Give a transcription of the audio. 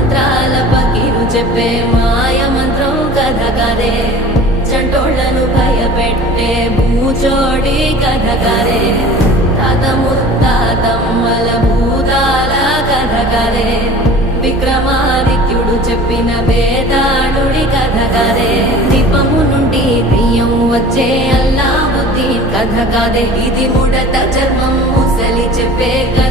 మంత్రాల పకీరు చెప్పే మాయ మంత్రం కథ కదే చంటోళ్లను భయపెట్టే భూచోడి కథ కదే తాత ముత్తాతమ్మల భూతాల కథ కదే విక్రమాదిత్యుడు చెప్పిన వేదాళుడి కథ కదే దీపము నుండి దెయ్యం వచ్చే అల్లావుద్దీన్ కథ కాదే ఇది ముడత చర్మం ముసలి చెప్పే కథ